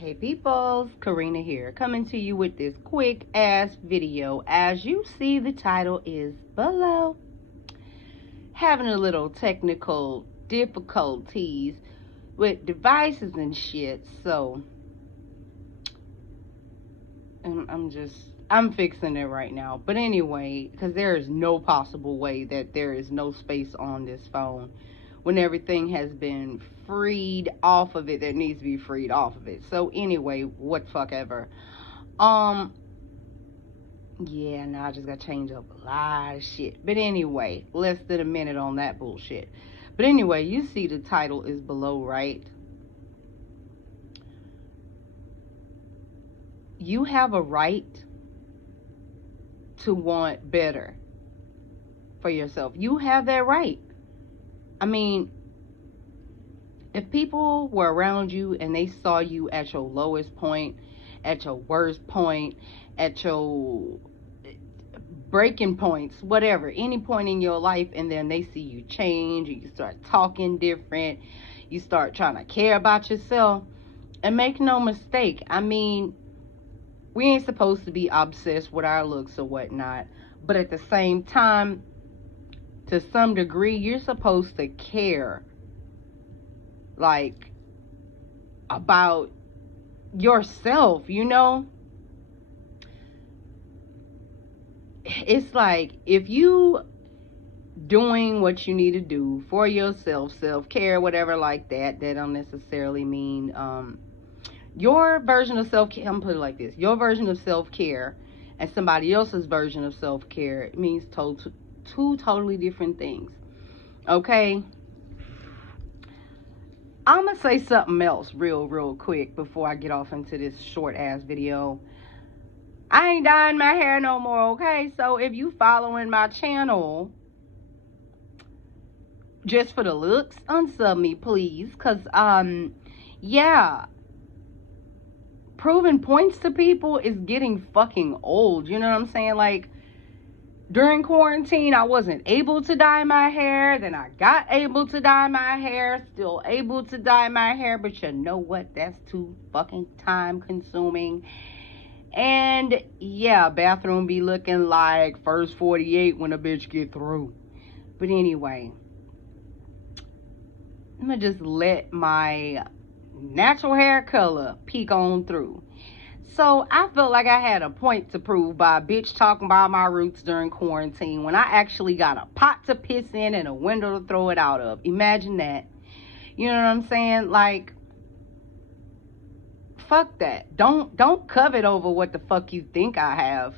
Hey peoples, Karina here, coming to you with this quick ass video. As you see, the title is below. Having a little technical difficulties with devices and shit, so I'm fixing it right now. But anyway, because there is no possible way that there is no space on this phone when everything has been freed off of it that needs to be freed off of it. So anyway, what fuck ever. Yeah, now I just gotta change up a lot of shit. But anyway, less than a minute on that bullshit. But anyway, you see the title is below, right? You have a right to want better for yourself. You have that right. I mean, if people were around you and they saw you at your lowest point, at your worst point, at your breaking points, whatever, any point in your life, and then they see you change, you start talking different, you start trying to care about yourself, and make no mistake, I mean, we ain't supposed to be obsessed with our looks or whatnot, but at the same time, to some degree, you're supposed to care, like, about yourself, you know? It's like, if you doing what you need to do for yourself, self-care, whatever like that, that don't necessarily mean, your version of self-care, I'm gonna put it like this, your version of self-care and somebody else's version of self-care means two totally different things, okay? I'm gonna say something else real quick before I get off into this short ass video. I ain't dyeing my hair no more, okay? So if you following my channel just for the looks, unsub me please, cause yeah, proving points to people is getting fucking old, you know what I'm saying? Like, during quarantine, I wasn't able to dye my hair. Then I got able to dye my hair. Still able to dye my hair. But you know what? That's too fucking time consuming. And yeah, bathroom be looking like first 48 when a bitch get through. But anyway, I'm gonna just let my natural hair color peek on through. So I felt like I had a point to prove by a bitch talking about my roots during quarantine when I actually got a pot to piss in and a window to throw it out of. Imagine that. You know what I'm saying? Like, fuck that. Don't covet over what the fuck you think I have.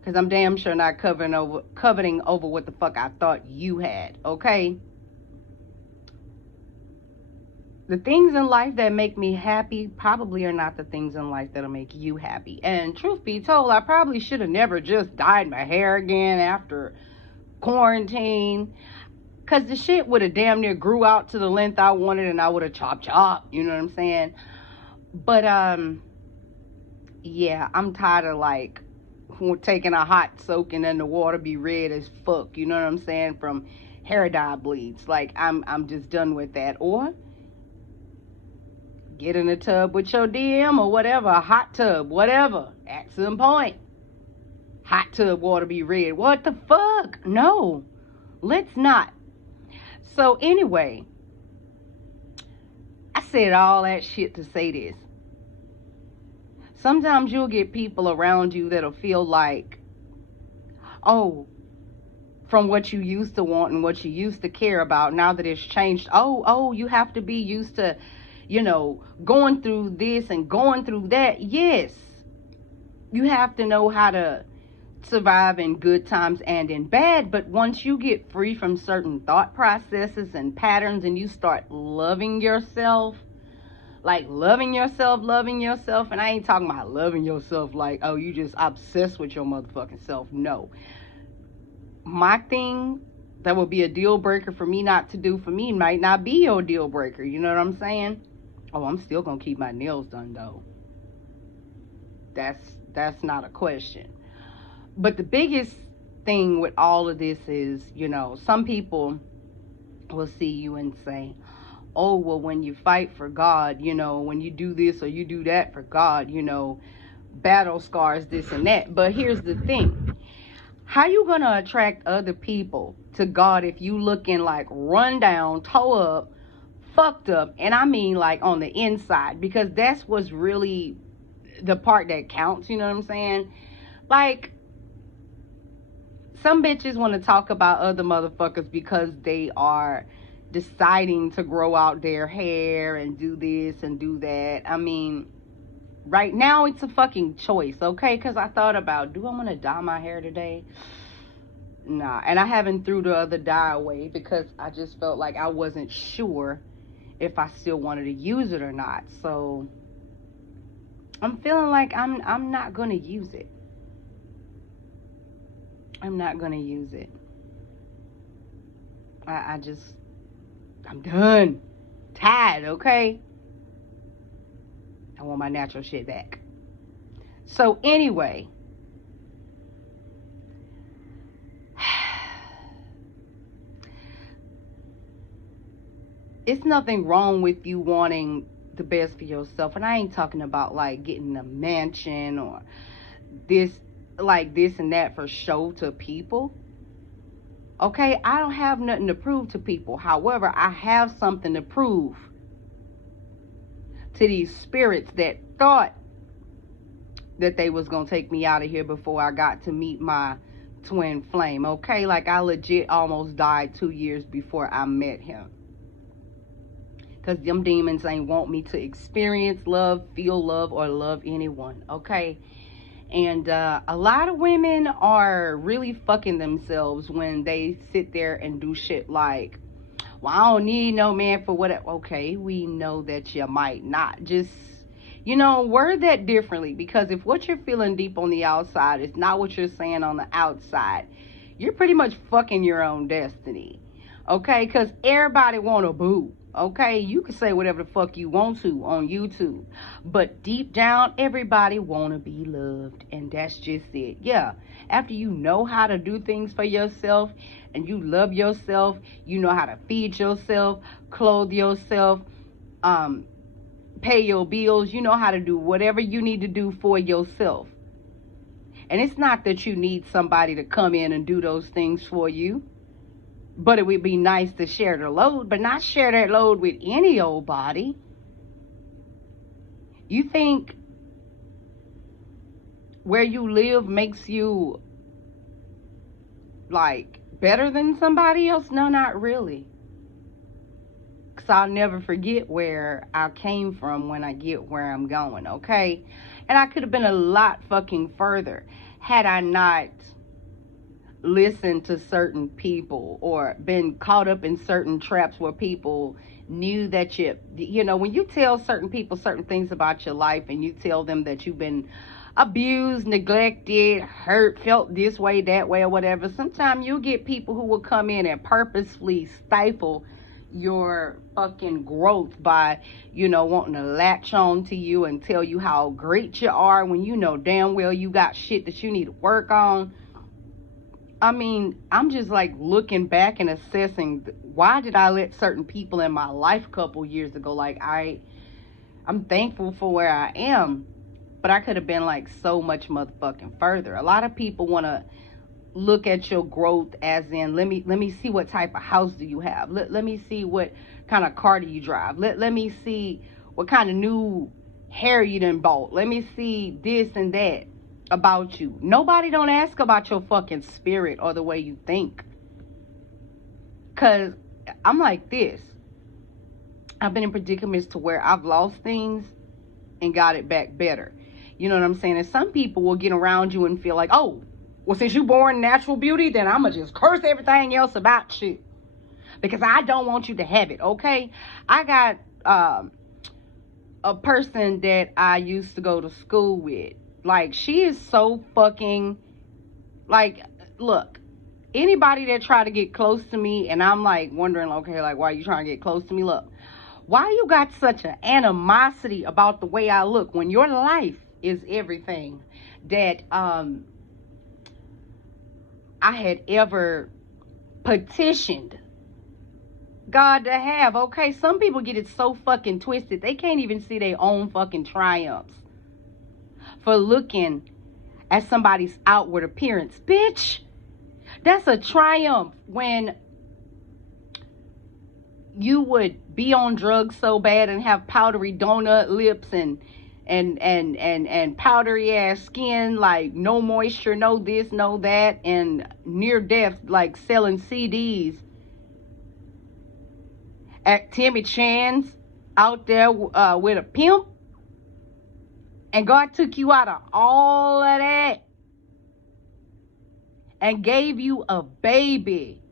Because I'm damn sure not coveting over what the fuck I thought you had, okay? The things in life that make me happy probably are not the things in life that'll make you happy. And truth be told, I probably should have never just dyed my hair again after quarantine. Because the shit would have damn near grew out to the length I wanted and I would have chopped. You know what I'm saying? But, yeah, I'm tired of, like, taking a hot soak and then the water be red as fuck. You know what I'm saying? From hair dye bleeds. Like, I'm just done with that. Or get in a tub with your DM or whatever, a hot tub, whatever, at some point. Hot tub water be red. What the fuck? No, let's not. So anyway, I said all that shit to say this. Sometimes you'll get people around you that'll feel like, oh, from what you used to want and what you used to care about, now that it's changed, oh, you have to be used to, you know, going through this and going through that. Yes, you have to know how to survive in good times and in bad. But once you get free from certain thought processes and patterns and you start loving yourself, like loving yourself, and I ain't talking about loving yourself like, oh, you just obsessed with your motherfucking self. No. My thing that would be a deal breaker for me not to do for me might not be your deal breaker. You know what I'm saying? Oh, I'm still gonna keep my nails done though. That's not a question. But the biggest thing with all of this is, you know, some people will see you and say, oh, well, when you fight for God, you know, when you do this or you do that for God, you know, battle scars, this and that. But here's the thing. How you gonna attract other people to God if you looking like run down, toe up, fucked up, and I mean like on the inside? Because that's what's really the part that counts, you know what I'm saying? Like, some bitches want to talk about other motherfuckers because they are deciding to grow out their hair and do this and do that. I mean, right now it's a fucking choice, okay? Because I thought about, do I want to dye my hair today? Nah, and I haven't threw the other dye away because I just felt like I wasn't sure if I still wanted to use it or not. So I'm feeling like I'm not gonna use it. I'm not gonna use it. I'm done. Tired, okay? I want my natural shit back. So anyway, it's nothing wrong with you wanting the best for yourself. And I ain't talking about like getting a mansion or this, like this and that for show to people. Okay, I don't have nothing to prove to people. However, I have something to prove to these spirits that thought that they was gonna take me out of here before I got to meet my twin flame. Okay, like I legit almost died 2 years before I met him. Because them demons ain't want me to experience love, feel love, or love anyone. Okay. And a lot of women are really fucking themselves when they sit there and do shit like, well, I don't need no man for what. Okay, we know that you might not. Just, you know, word that differently. Because if what you're feeling deep on the outside is not what you're saying on the outside, you're pretty much fucking your own destiny. Okay, because everybody want a boo. Okay, you can say whatever the fuck you want to on YouTube, but deep down, everybody want to be loved, and that's just it. Yeah, after you know how to do things for yourself, and you love yourself, you know how to feed yourself, clothe yourself, pay your bills, you know how to do whatever you need to do for yourself. And it's not that you need somebody to come in and do those things for you. But it would be nice to share the load, but not share that load with any old body. You think where you live makes you like better than somebody else? No, not really. Because I'll never forget where I came from when I get where I'm going, okay? And I could have been a lot fucking further had I not listen to certain people or been caught up in certain traps where people knew that you know, when you tell certain people certain things about your life and you tell them that you've been abused, neglected, hurt, felt this way, that way, or whatever, sometimes you'll get people who will come in and purposefully stifle your fucking growth by, you know, wanting to latch on to you and tell you how great you are when you know damn well you got shit that you need to work on. I mean, I'm just like looking back and assessing, why did I let certain people in my life a couple years ago? Like, I'm thankful for where I am, but I could have been like so much motherfucking further. A lot of people want to look at your growth as in, let me see what type of house do you have. Let me see what kind of car do you drive. Let me see what kind of new hair you done bought. Let me see this and that about you. Nobody don't ask about your fucking spirit or the way you think. Cause I'm like this. I've been in predicaments to where I've lost things and got it back better. You know what I'm saying? And some people will get around you and feel like, oh, well, since you born natural beauty, then I'm gonna just curse everything else about you because I don't want you to have it. Okay, I got a person that I used to go to school with. Like, she is so fucking, like, look, anybody that try to get close to me and I'm like wondering, okay, like, why are you trying to get close to me? Look, why you got such an animosity about the way I look when your life is everything that I had ever petitioned God to have, okay? Some people get it so fucking twisted, they can't even see their own fucking triumphs for looking at somebody's outward appearance. Bitch, that's a triumph when you would be on drugs so bad and have powdery donut lips and powdery ass skin, like no moisture, no this, no that, and near death, like selling CDs at Timmy Chan's out there with a pimp, and God took you out of all of that and gave you a baby.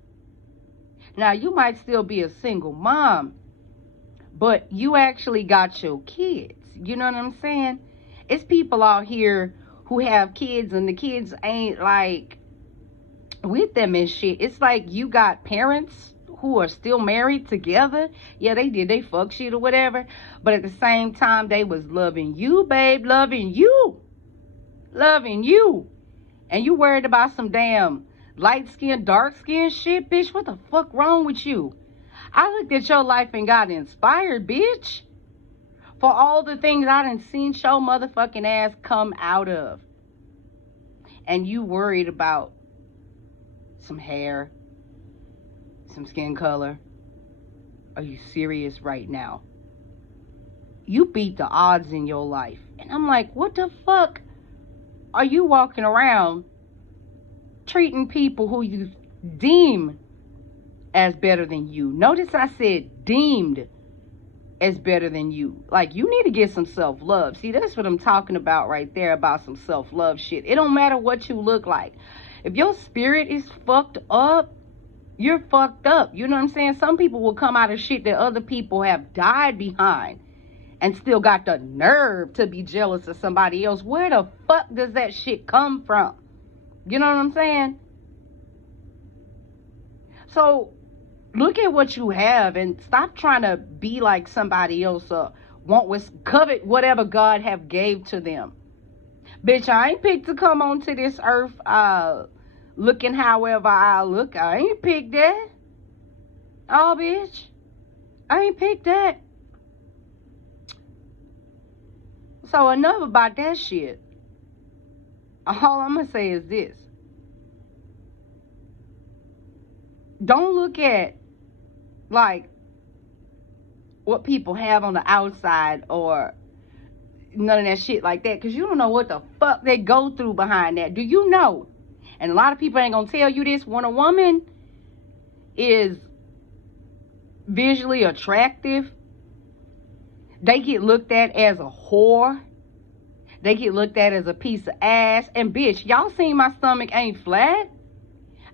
Now, you might still be a single mom, but you actually got your kids. You know what I'm saying? It's people out here who have kids and the kids ain't like with them and shit. It's like you got parents who are still married together. Yeah, they did. They fuck shit or whatever. But at the same time, they was loving you, babe. Loving you. Loving you. And you worried about some damn light skin, dark skin shit, bitch. What the fuck wrong with you? I looked at your life and got inspired, bitch. For all the things I done seen your motherfucking ass come out of. And you worried about some hair, some skin color. Are you serious right now? You beat the odds in your life. And I'm like, what the fuck are you walking around treating people who you deem as better than you? Notice I said deemed as better than you. Like, you need to get some self-love. See, that's what I'm talking about right there, about some self-love shit. It don't matter what you look like. If your spirit is fucked up, you're fucked up. You know what I'm saying? Some people will come out of shit that other people have died behind and still got the nerve to be jealous of somebody else. Where the fuck does that shit come from? You know what I'm saying? So look at what you have and stop trying to be like somebody else or covet whatever God have gave to them. Bitch, I ain't picked to come onto this earth looking however I look. I ain't picked that. Oh, bitch. I ain't picked that. So enough about that shit. All I'm going to say is this. Don't look at like what people have on the outside or none of that shit like that, because you don't know what the fuck they go through behind that. Do you know? And a lot of people ain't gonna tell you this. When a woman is visually attractive, they get looked at as a whore. They get looked at as a piece of ass. And bitch, y'all seen my stomach ain't flat.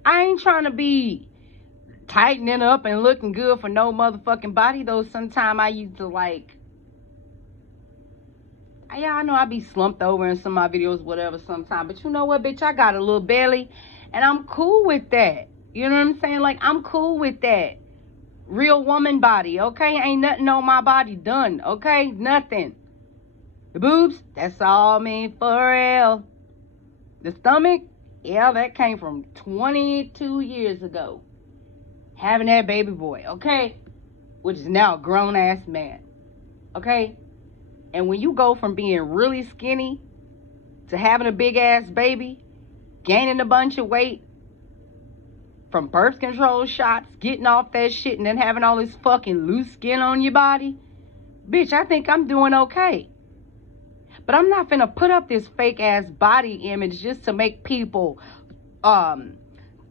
I ain't trying to be tightening up and looking good for no motherfucking body, though. Sometimes I used to like, yeah, I know I be slumped over in some of my videos, whatever, sometimes. But you know what, bitch? I got a little belly, and I'm cool with that. You know what I'm saying? Like, I'm cool with that. Real woman body, okay? Ain't nothing on my body done, okay? Nothing. The boobs, that's all me for real. The stomach, yeah, that came from 22 years ago. Having that baby boy, okay? Which is now a grown-ass man, okay? And when you go from being really skinny to having a big-ass baby, gaining a bunch of weight, from birth control shots, getting off that shit, and then having all this fucking loose skin on your body, bitch, I think I'm doing okay. But I'm not finna put up this fake-ass body image just to make people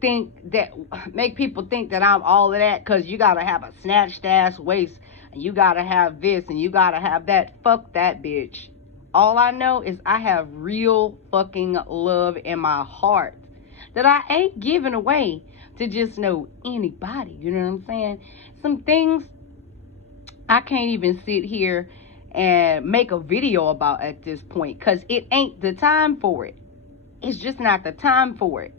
think that I'm all of that, because you gotta have a snatched ass waist, and you gotta have this, and you gotta have that. Fuck that, bitch. All I know is I have real fucking love in my heart that I ain't giving away to just know anybody. You know what I'm saying? Some things I can't even sit here and make a video about at this point, because it ain't the time for it. It's just not the time for it.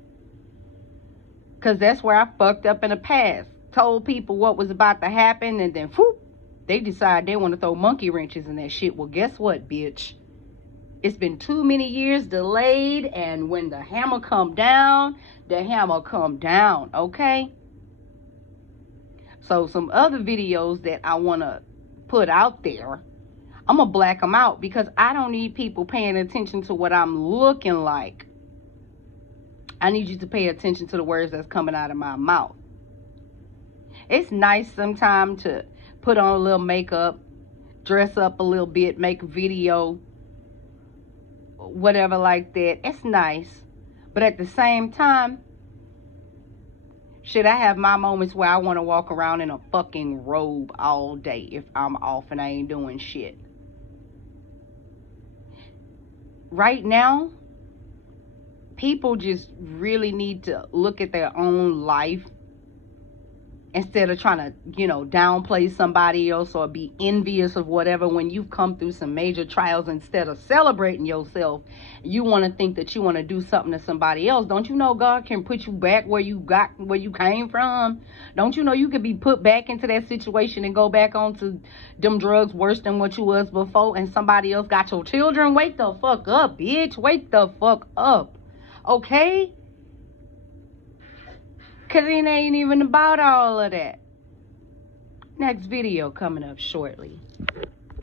Because that's where I fucked up in the past. Told people what was about to happen, and then whoop, they decide they want to throw monkey wrenches in that shit. Well, guess what, bitch? It's been too many years delayed, and when the hammer come down, the hammer come down, okay? So some other videos that I want to put out there, I'm going to black them out, because I don't need people paying attention to what I'm looking like. I need you to pay attention to the words that's coming out of my mouth. It's nice sometimes to put on a little makeup, dress up a little bit, make a video, whatever like that. It's nice. But at the same time, should I have my moments where I want to walk around in a fucking robe all day if I'm off and I ain't doing shit? Right now, people just really need to look at their own life instead of trying to, downplay somebody else or be envious of whatever. When you've come through some major trials, instead of celebrating yourself, you want to think that you want to do something to somebody else. Don't you know God can put you back where you came from? Don't you know you could be put back into that situation and go back onto them drugs worse than what you was before, and somebody else got your children? Wake the fuck up, bitch. Wake the fuck up. Okay? Because it ain't even about all of that. Next video coming up shortly.